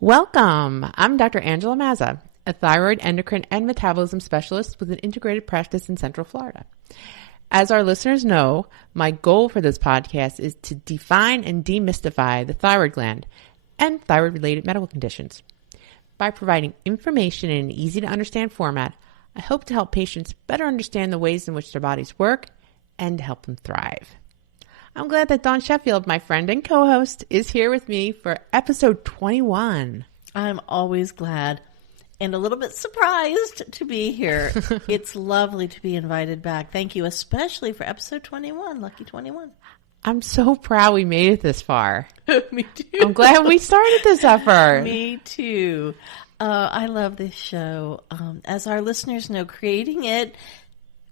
Welcome. I'm Dr. Angela Mazza, a thyroid, endocrine, and metabolism specialist with an integrated practice in Central Florida. As our listeners know, my goal for this podcast is to define and demystify the thyroid gland and thyroid-related medical conditions. By providing information in an easy-to-understand format, I hope to help patients better understand the ways in which their bodies work and to help them thrive. I'm glad that Dawn Sheffield, my friend and co-host, is here with me for episode 21. I'm always glad and a little bit surprised to be here. It's lovely to be invited back. Thank you, especially for episode 21, Lucky 21. I'm so proud we made it this far. Me too. I'm glad we started this effort. Me too. I love this show. As our listeners know, creating it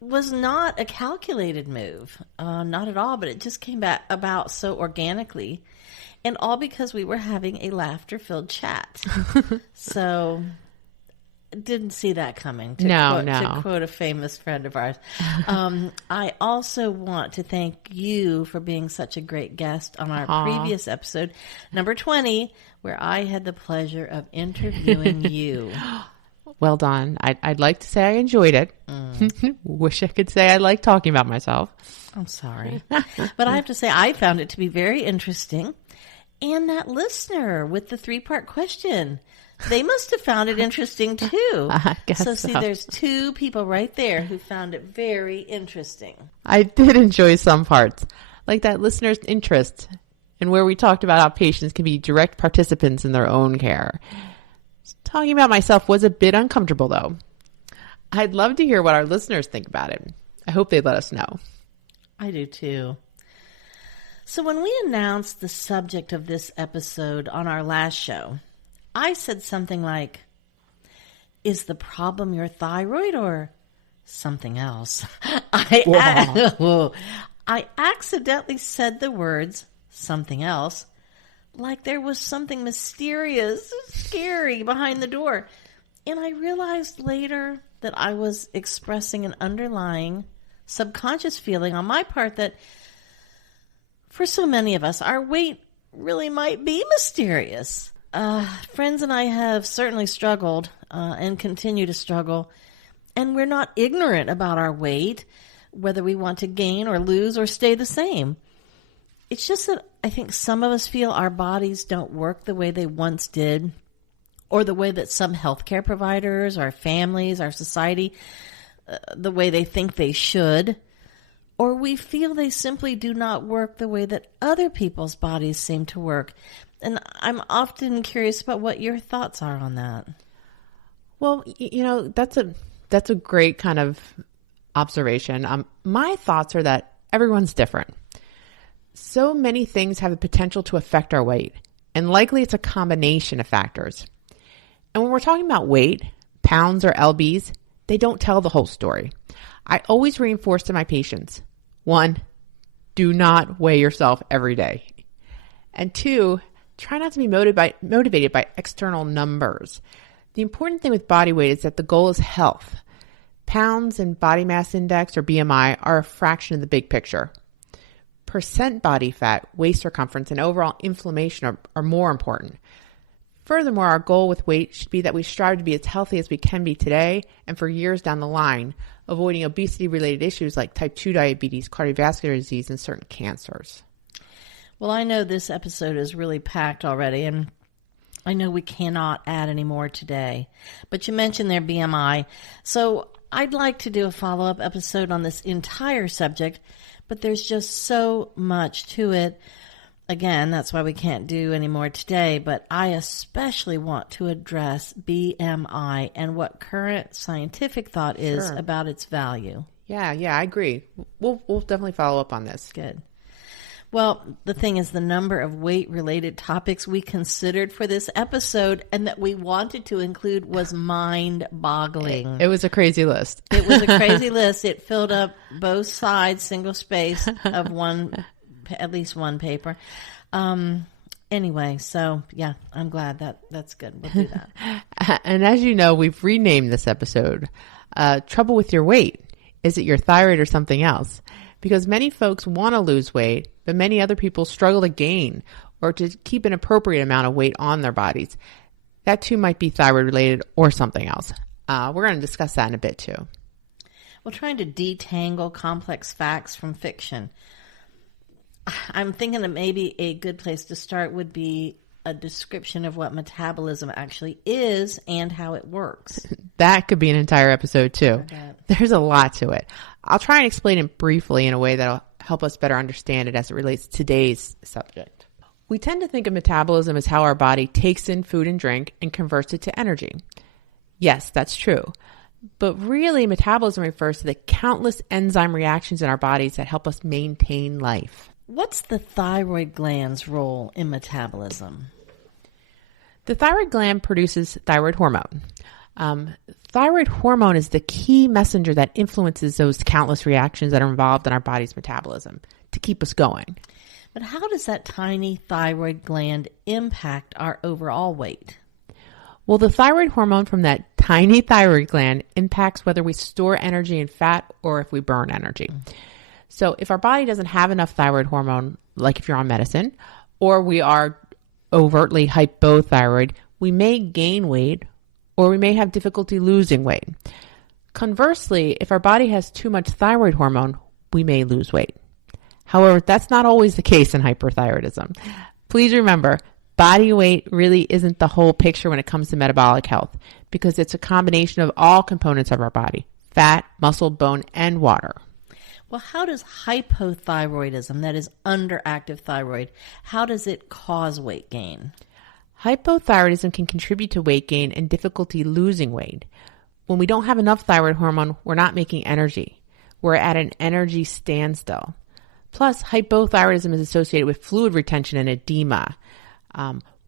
was not a calculated move, not at all, but it just came about so organically, and all because we were having a laughter-filled chat. So, didn't see that coming, to quote a famous friend of ours. I also want to thank you for being such a great guest on our previous episode, number 20, where I had the pleasure of interviewing you. Well done. I'd like to say I enjoyed it. Wish I could say I like talking about myself. I'm sorry. But I have to say I found it to be very interesting. And that listener with the 3-part question, they must have found it interesting too. I guess so. See, there's 2 people right there who found it very interesting. I did enjoy some parts, like that listener's interest and where we talked about how patients can be direct participants in their own care. Talking about myself was a bit uncomfortable, though. I'd love to hear what our listeners think about it. I hope they let us know. I do, too. So when we announced the subject of this episode on our last show, I said something like, is the problem your thyroid or something else? I accidentally said the words, something else, like there was something mysterious, scary behind the door. And I realized later that I was expressing an underlying subconscious feeling on my part that for so many of us, our weight really might be mysterious. Friends and I have certainly struggled and continue to struggle. And we're not ignorant about our weight, whether we want to gain or lose or stay the same. It's just that I think some of us feel our bodies don't work the way they once did, or the way that some healthcare providers, our families, our society, the way they think they should, or we feel they simply do not work the way that other people's bodies seem to work. And I'm often curious about what your thoughts are on that. Well, that's a great kind of observation. My thoughts are that everyone's different. So many things have the potential to affect our weight, and likely it's a combination of factors. And when we're talking about weight, pounds or lbs, they don't tell the whole story. I always reinforce to my patients, 1, do not weigh yourself every day. And 2, try not to be motivated by external numbers. The important thing with body weight is that the goal is health. Pounds and body mass index or BMI are a fraction of the big picture. Percent body fat, waist circumference, and overall inflammation are more important. Furthermore, our goal with weight should be that we strive to be as healthy as we can be today and for years down the line, avoiding obesity-related issues like type 2 diabetes, cardiovascular disease, and certain cancers. Well, I know this episode is really packed already, and I know we cannot add any more today. But you mentioned their BMI, so I'd like to do a follow-up episode on this entire subject, but there's just so much to it. Again, that's why we can't do any more today, but I especially want to address BMI and what current scientific thought is about its value. Yeah, I agree. We'll definitely follow up on this. Good. Well, the thing is, the number of weight-related topics we considered for this episode and that we wanted to include was mind-boggling. It was a crazy list. It was a crazy list. It filled up both sides, single space of at least one paper. Anyway, so yeah, I'm glad that's good. We'll do that. And as you know, we've renamed this episode, Trouble with Your Weight. Is it your thyroid or something else? Because many folks want to lose weight, but many other people struggle to gain or to keep an appropriate amount of weight on their bodies. That too might be thyroid-related or something else. We're going to discuss that in a bit too. Well, trying to detangle complex facts from fiction. I'm thinking that maybe a good place to start would be a description of what metabolism actually is and how it works. That could be an entire episode too. There's a lot to it. I'll try and explain it briefly in a way that'll help us better understand it as it relates to today's subject. We tend to think of metabolism as how our body takes in food and drink and converts it to energy. Yes, that's true. But really, metabolism refers to the countless enzyme reactions in our bodies that help us maintain life. What's the thyroid gland's role in metabolism? The thyroid gland produces thyroid hormone. Thyroid hormone is the key messenger that influences those countless reactions that are involved in our body's metabolism to keep us going. But how does that tiny thyroid gland impact our overall weight? Well, the thyroid hormone from that tiny thyroid gland impacts whether we store energy in fat or if we burn energy. So if our body doesn't have enough thyroid hormone, like if you're on medicine, or we are overtly hypothyroid, we may gain weight or we may have difficulty losing weight. Conversely, if our body has too much thyroid hormone, we may lose weight. However, that's not always the case in hyperthyroidism. Please remember, body weight really isn't the whole picture when it comes to metabolic health because it's a combination of all components of our body: fat, muscle, bone, and water. Well, how does hypothyroidism, that is underactive thyroid, how does it cause weight gain? Hypothyroidism can contribute to weight gain and difficulty losing weight. When we don't have enough thyroid hormone, we're not making energy. We're at an energy standstill. Plus, hypothyroidism is associated with fluid retention and edema.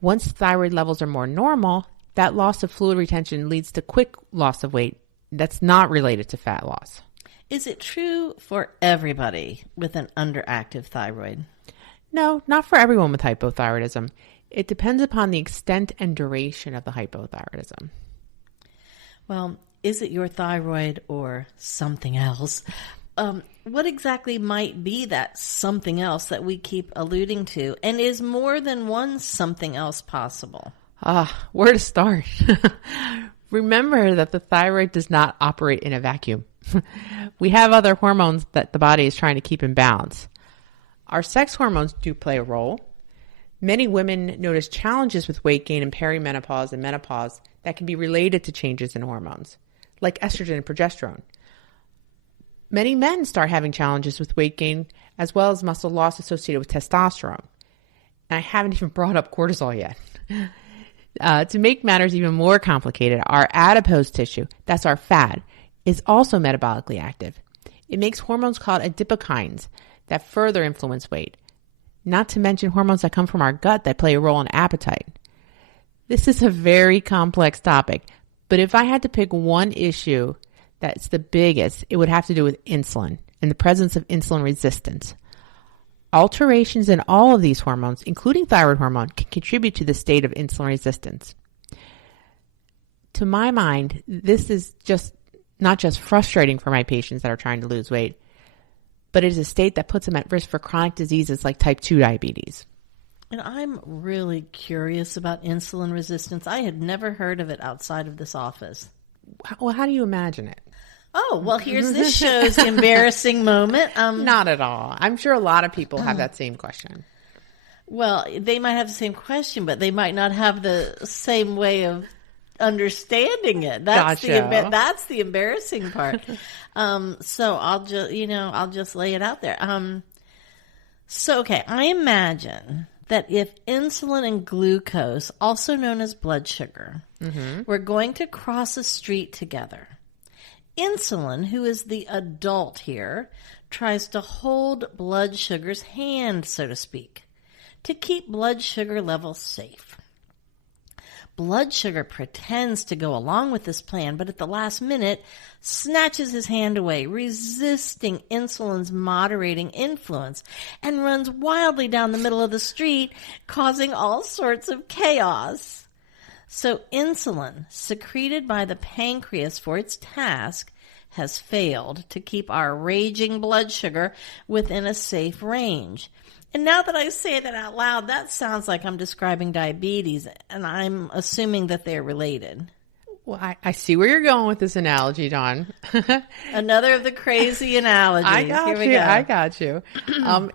Once thyroid levels are more normal, that loss of fluid retention leads to quick loss of weight that's not related to fat loss. Is it true for everybody with an underactive thyroid? No, not for everyone with hypothyroidism. It depends upon the extent and duration of the hypothyroidism. Well, is it your thyroid or something else? What exactly might be that something else that we keep alluding to? And is more than one something else possible? Where to start? Remember that the thyroid does not operate in a vacuum. We have other hormones that the body is trying to keep in balance. Our sex hormones do play a role. Many women notice challenges with weight gain in perimenopause and menopause that can be related to changes in hormones, like estrogen and progesterone. Many men start having challenges with weight gain as well as muscle loss associated with testosterone. And I haven't even brought up cortisol yet. To make matters even more complicated, our adipose tissue, that's our fat, is also metabolically active. It makes hormones called adipokines that further influence weight, not to mention hormones that come from our gut that play a role in appetite. This is a very complex topic, but if I had to pick one issue that's the biggest, it would have to do with insulin and the presence of insulin resistance. Alterations in all of these hormones, including thyroid hormone, can contribute to the state of insulin resistance. To my mind, this is not just frustrating for my patients that are trying to lose weight, but it is a state that puts them at risk for chronic diseases like type 2 diabetes. And I'm really curious about insulin resistance. I had never heard of it outside of this office. Well, how do you imagine it? Oh, well, here's this show's embarrassing moment. Not at all. I'm sure a lot of people have that same question. Well, they might have the same question, but they might not have the same way of understanding it. That's Gotcha. That's the embarrassing part. So I'll just lay it out there. Okay, I imagine that if insulin and glucose, also known as blood sugar, were going to cross a street together, insulin, who is the adult here, tries to hold blood sugar's hand, so to speak, to keep blood sugar levels safe. Blood sugar pretends to go along with this plan, but at the last minute snatches his hand away, resisting insulin's moderating influence, and runs wildly down the middle of the street, causing all sorts of chaos. So insulin, secreted by the pancreas for its task, has failed to keep our raging blood sugar within a safe range. And now that I say that out loud, that sounds like I'm describing diabetes, and I'm assuming that they're related. Well, I see where you're going with this analogy, Dawn. Another of the crazy analogies. I got Here we you. go. I got you.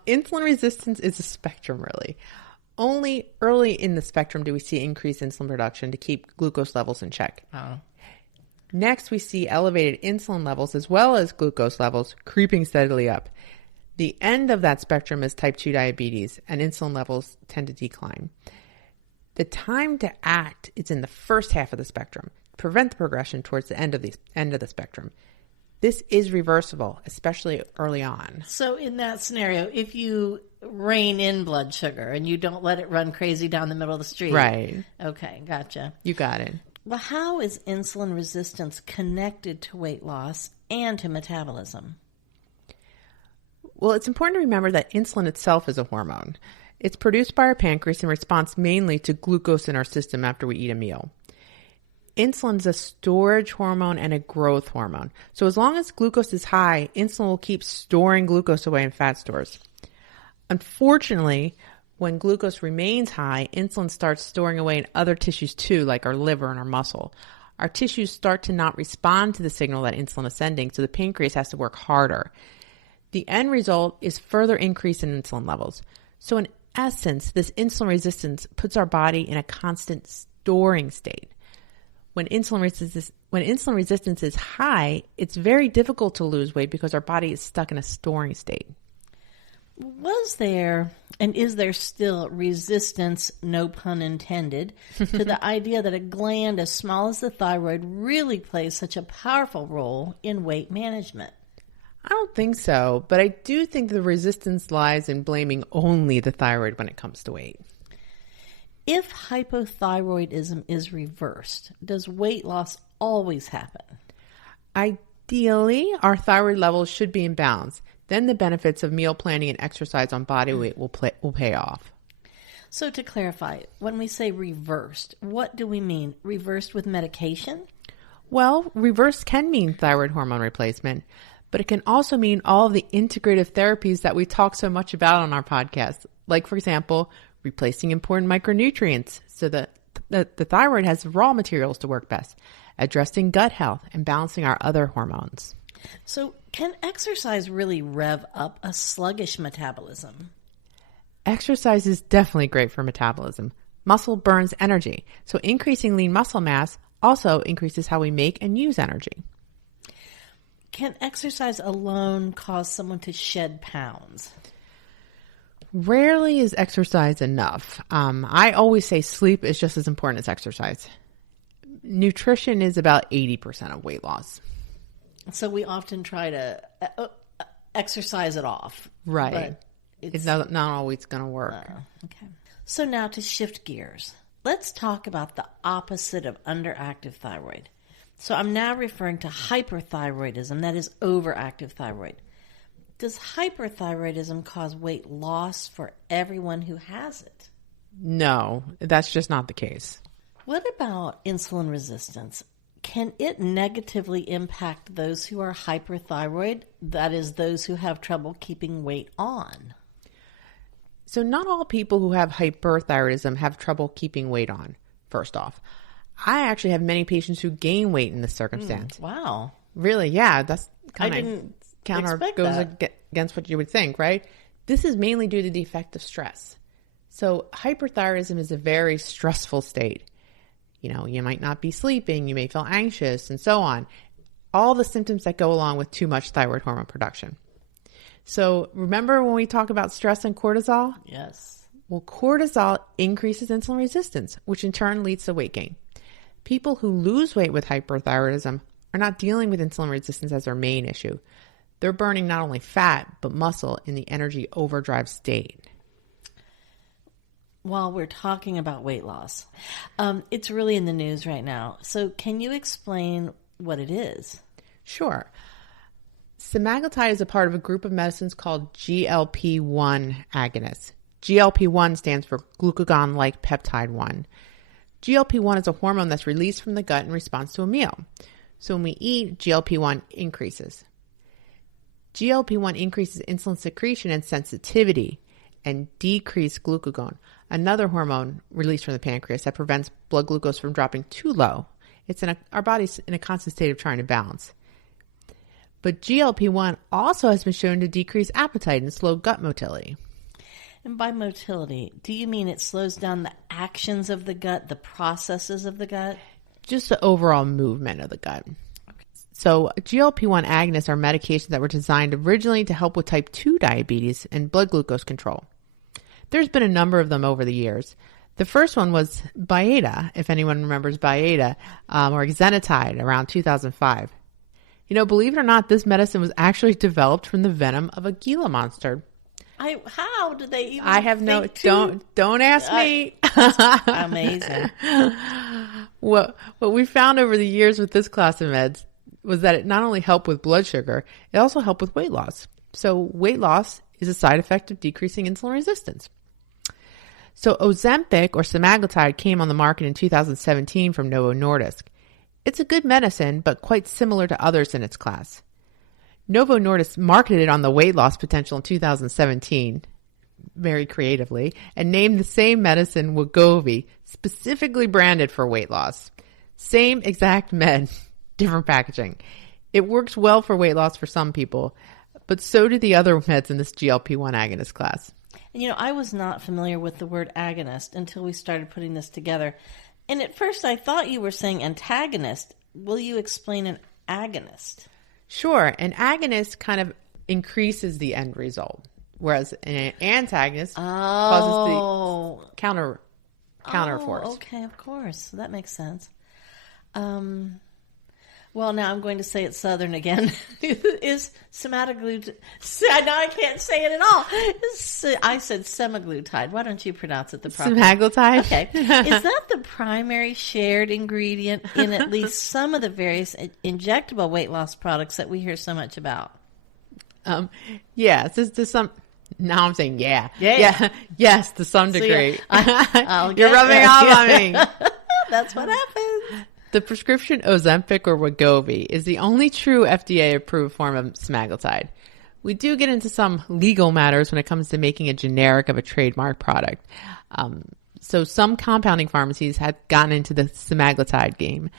Insulin resistance is a spectrum, really. Only early in the spectrum do we see increased insulin production to keep glucose levels in check. Oh. Next, we see elevated insulin levels as well as glucose levels creeping steadily up. The end of that spectrum is type 2 diabetes, and insulin levels tend to decline. The time to act is in the first half of the spectrum. Prevent the progression towards the end of the spectrum. This is reversible, especially early on. So in that scenario, if you rein in blood sugar and you don't let it run crazy down the middle of the street. Right. Okay, gotcha. You got it. Well, how is insulin resistance connected to weight loss and to metabolism? Well, it's important to remember that insulin itself is a hormone. It's produced by our pancreas in response mainly to glucose in our system after we eat a meal. Insulin is a storage hormone and a growth hormone. So as long as glucose is high, insulin will keep storing glucose away in fat stores. Unfortunately, when glucose remains high, insulin starts storing away in other tissues too, like our liver and our muscle. Our tissues start to not respond to the signal that insulin is sending, so the pancreas has to work harder. The end result is further increase in insulin levels. So in essence, this insulin resistance puts our body in a constant storing state. When insulin resistance is high, it's very difficult to lose weight because our body is stuck in a storing state. Was there, and is there still resistance, no pun intended, to the idea that a gland as small as the thyroid really plays such a powerful role in weight management? I don't think so, but I do think the resistance lies in blaming only the thyroid when it comes to weight. If hypothyroidism is reversed, does weight loss always happen? Ideally, our thyroid levels should be in balance. Then the benefits of meal planning and exercise on body weight will pay off. So to clarify, when we say reversed, what do we mean? Reversed with medication? Well, reversed can mean thyroid hormone replacement, but it can also mean all of the integrative therapies that we talk so much about on our podcast. Like, for example, replacing important micronutrients so that the thyroid has raw materials to work best, addressing gut health, and balancing our other hormones. So can exercise really rev up a sluggish metabolism? Exercise is definitely great for metabolism. Muscle burns energy, so increasing lean muscle mass also increases how we make and use energy. Can exercise alone cause someone to shed pounds? Rarely is exercise enough. I always say sleep is just as important as exercise. Nutrition is about 80% of weight loss. So we often try to exercise it off. Right. But it's not always going to work. Okay. So now to shift gears, let's talk about the opposite of underactive thyroid. So I'm now referring to hyperthyroidism, that is overactive thyroid. Does hyperthyroidism cause weight loss for everyone who has it? No, that's just not the case. What about insulin resistance? Can it negatively impact those who are hyperthyroid, that is, those who have trouble keeping weight on? So not all people who have hyperthyroidism have trouble keeping weight on, first off. I actually have many patients who gain weight in this circumstance. Wow. Really? Yeah, that's kind of goes against what you would think, right? This is mainly due to the effect of stress. So hyperthyroidism is a very stressful state. You know, you might not be sleeping, you may feel anxious, and so on. All the symptoms that go along with too much thyroid hormone production. So remember when we talk about stress and cortisol? Yes. Well, cortisol increases insulin resistance, which in turn leads to weight gain. People who lose weight with hyperthyroidism are not dealing with insulin resistance as their main issue. They're burning not only fat, but muscle in the energy overdrive state. While we're talking about weight loss, it's really in the news right now. So can you explain what it is? Sure. Semaglutide is a part of a group of medicines called GLP-1 agonists. GLP-1 stands for glucagon-like peptide 1. GLP-1 is a hormone that's released from the gut in response to a meal. So when we eat, GLP-1 increases. GLP-1 increases insulin secretion and sensitivity, and decrease glucagon, another hormone released from the pancreas that prevents blood glucose from dropping too low. Our body's in a constant state of trying to balance. But GLP-1 also has been shown to decrease appetite and slow gut motility. And by motility, do you mean it slows down the actions of the gut, the processes of the gut? Just the overall movement of the gut. Okay. So GLP-1 agonists are medications that were designed originally to help with type 2 diabetes and blood glucose control. There's been a number of them over the years. The first one was Byetta, if anyone remembers Byetta, or exenatide around 2005. Believe it or not, this medicine was actually developed from the venom of a Gila monster. How did they even? I have no. Don't ask me. Amazing. What we found over the years with this class of meds was that it not only helped with blood sugar, it also helped with weight loss. So weight loss is a side effect of decreasing insulin resistance. So Ozempic or semaglutide came on the market in 2017 from Novo Nordisk. It's a good medicine, but quite similar to others in its class. Novo Nordisk marketed it on the weight loss potential in 2017, very creatively, and named the same medicine Wegovy, specifically branded for weight loss. Same exact med, different packaging. It works well for weight loss for some people, but so do the other meds in this GLP-1 agonist class. And I was not familiar with the word agonist until we started putting this together. And at first I thought you were saying antagonist. Will you explain an agonist? Sure. An agonist kind of increases the end result, whereas an antagonist causes the counter force. Okay, of course. That makes sense. Well, now I'm going to say it Southern again. Is semaglutide... Now I can't say it at all. I said semaglutide. Why don't you pronounce it the proper way? Semaglutide? Okay. Is that the primary shared ingredient in at least some of the various injectable weight loss products that we hear so much about? Yeah. To some... Now I'm saying yeah. Yes, to some degree. You're rubbing off on me. That's what happens. The prescription Ozempic or Wegovy is the only true FDA-approved form of semaglutide. We do get into some legal matters when it comes to making a generic of a trademark product. So some compounding pharmacies have gotten into the semaglutide game.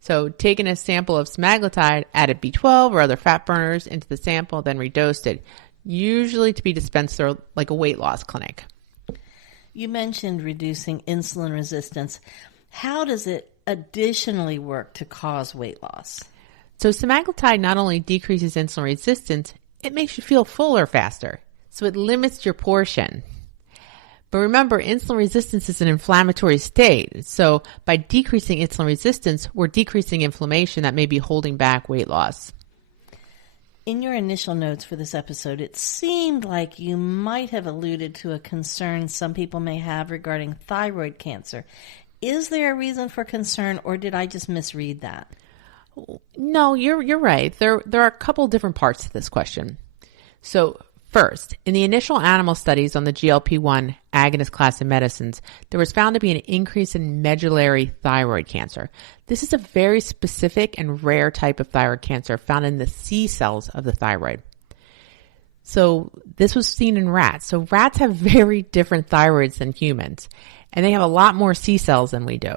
So taking a sample of semaglutide, added B12 or other fat burners into the sample, then redosed it, usually to be dispensed through like a weight loss clinic. You mentioned reducing insulin resistance. How does it additionally work to cause weight loss? So semaglutide not only decreases insulin resistance, it makes you feel fuller faster. So it limits your portion. But remember, insulin resistance is an inflammatory state. So by decreasing insulin resistance, we're decreasing inflammation that may be holding back weight loss. In your initial notes for this episode, it seemed like you might have alluded to a concern some people may have regarding thyroid cancer. Is there a reason for concern, or did I just misread that? No, you're right. There are a couple different parts to this question. So first, in the initial animal studies on the GLP-1 agonist class of medicines, there was found to be an increase in medullary thyroid cancer. This is a very specific and rare type of thyroid cancer found in the C cells of the thyroid. So this was seen in rats. So rats have very different thyroids than humans, and they have a lot more C cells than we do.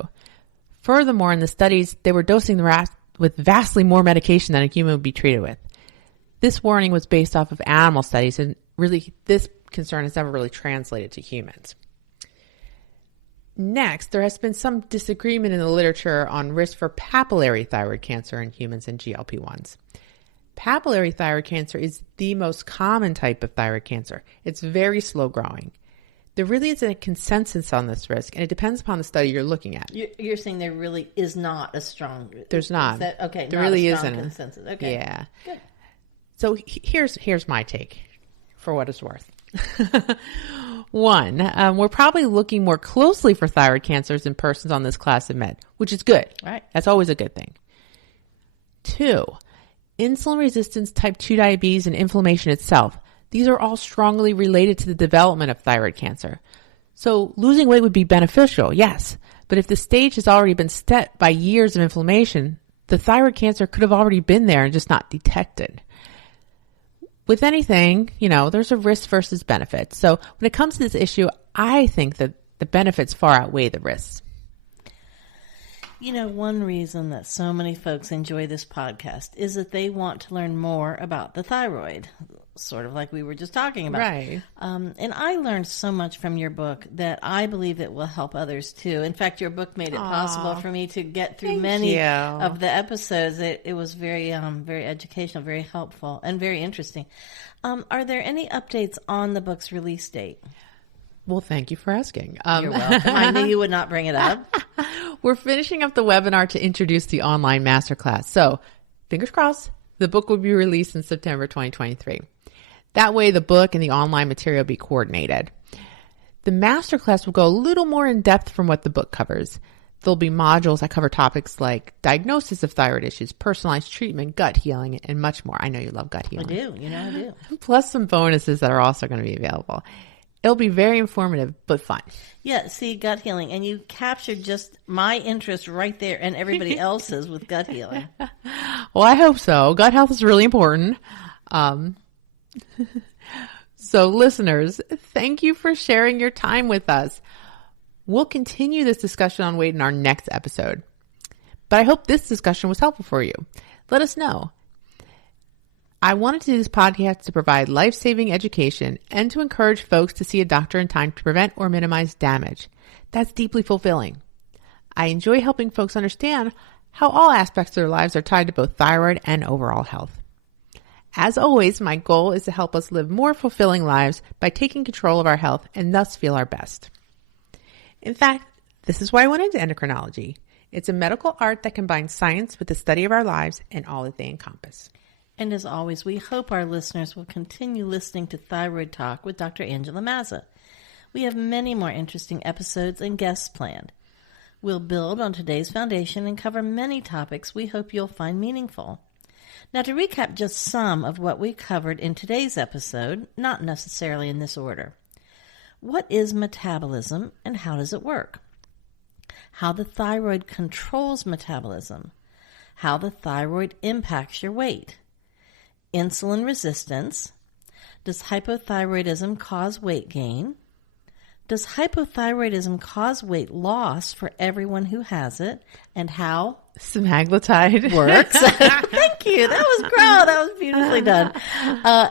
Furthermore, in the studies, they were dosing the rats with vastly more medication than a human would be treated with. This warning was based off of animal studies, and really this concern has never really translated to humans. Next, there has been some disagreement in the literature on risk for papillary thyroid cancer in humans and GLP-1s. Papillary thyroid cancer is the most common type of thyroid cancer. It's very slow growing. There really isn't a consensus on this risk, and it depends upon the study you're looking at. You're saying there really is not a strong... There's not. Okay, there not really a strong isn't. Consensus. Okay. Yeah. Good. So here's my take, for what it's worth. One, we're probably looking more closely for thyroid cancers in persons on this class of med, which is good. Right. That's always a good thing. Two, insulin resistance, type 2 diabetes, and inflammation itself. These are all strongly related to the development of thyroid cancer. So losing weight would be beneficial, yes. But if the stage has already been set by years of inflammation, the thyroid cancer could have already been there and just not detected. with anything, there's a risk versus benefit. So when it comes to this issue, I think that the benefits far outweigh the risks. One reason that so many folks enjoy this podcast is that they want to learn more about the thyroid, sort of like we were just talking about. Right. And I learned so much from your book that I believe it will help others too. In fact, your book made it possible for me to get through many of the episodes. It was very, very educational, very helpful, and very interesting. Are there any updates on the book's release date? Well, thank you for asking. You're welcome. I knew you would not bring it up. We're finishing up the webinar to introduce the online masterclass. So, fingers crossed, the book will be released in September 2023. That way, the book and the online material will be coordinated. The masterclass will go a little more in depth from what the book covers. There'll be modules that cover topics like diagnosis of thyroid issues, personalized treatment, gut healing, and much more. I know you love gut healing. I do. I do. Plus some bonuses that are also going to be available. It'll be very informative, but fun. Yeah, see, gut healing. And you captured just my interest right there and everybody else's with gut healing. Well, I hope so. Gut health is really important. So listeners, thank you for sharing your time with us. We'll continue this discussion on weight in our next episode. But I hope this discussion was helpful for you. Let us know. I wanted to do this podcast to provide life-saving education and to encourage folks to see a doctor in time to prevent or minimize damage. That's deeply fulfilling. I enjoy helping folks understand how all aspects of their lives are tied to both thyroid and overall health. As always, my goal is to help us live more fulfilling lives by taking control of our health and thus feel our best. In fact, this is why I went into endocrinology. It's a medical art that combines science with the study of our lives and all that they encompass. And as always, we hope our listeners will continue listening to Thyroid Talk with Dr. Angela Mazza. We have many more interesting episodes and guests planned. We'll build on today's foundation and cover many topics we hope you'll find meaningful. Now, to recap just some of what we covered in today's episode, not necessarily in this order. What is metabolism and how does it work? How the thyroid controls metabolism. How the thyroid impacts your weight. Insulin resistance. Does hypothyroidism cause weight gain? Does hypothyroidism cause weight loss for everyone who has it? And how semaglutide works? Thank you. That was great. That was beautifully done.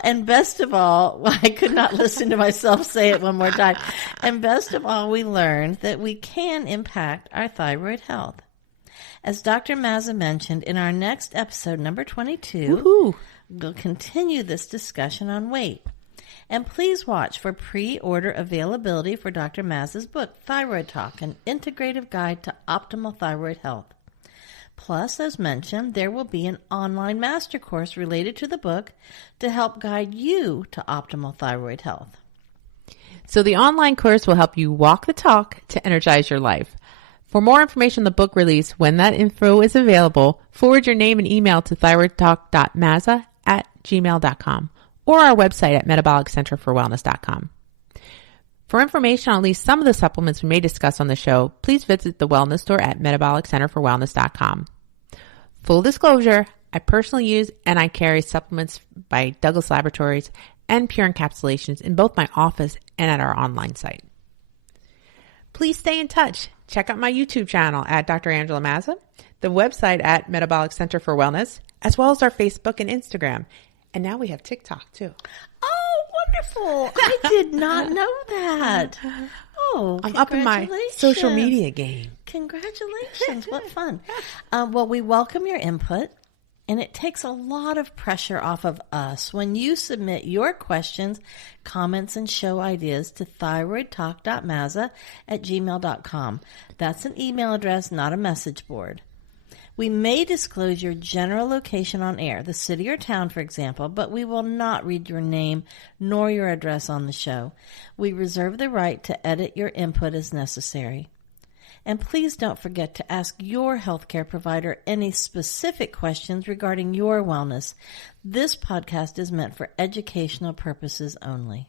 And best of all, I could not listen to myself say it one more time. And best of all, we learned that we can impact our thyroid health. As Dr. Mazza mentioned in our next episode, number 22, Woohoo. We'll continue this discussion on weight. And please watch for pre-order availability for Dr. Mazza's book, Thyroid Talk, an integrative guide to optimal thyroid health. Plus, as mentioned, there will be an online master course related to the book to help guide you to optimal thyroid health. So the online course will help you walk the talk to energize your life. For more information on the book release, when that info is available, forward your name and email to thyroidtalk.mazza@gmail.com or our website at metaboliccenterforwellness.com. For information on at least some of the supplements we may discuss on the show, please visit the wellness store at metaboliccenterforwellness.com. Full disclosure, I personally use and I carry supplements by Douglas Laboratories and Pure Encapsulations in both my office and at our online site. Please stay in touch. Check out my YouTube channel at Dr. Angela Mazza, the website at Metabolic Center for Wellness, as well as our Facebook and Instagram. And now we have TikTok too. Oh, wonderful. I did not know that. Oh, I'm up in my social media game. Congratulations. What fun. Well, we welcome your input, and it takes a lot of pressure off of us when you submit your questions, comments, and show ideas to thyroidtalk.mazza@gmail.com. That's an email address, not a message board. We may disclose your general location on air, the city or town, for example, but we will not read your name nor your address on the show. We reserve the right to edit your input as necessary. And please don't forget to ask your healthcare provider any specific questions regarding your wellness. This podcast is meant for educational purposes only.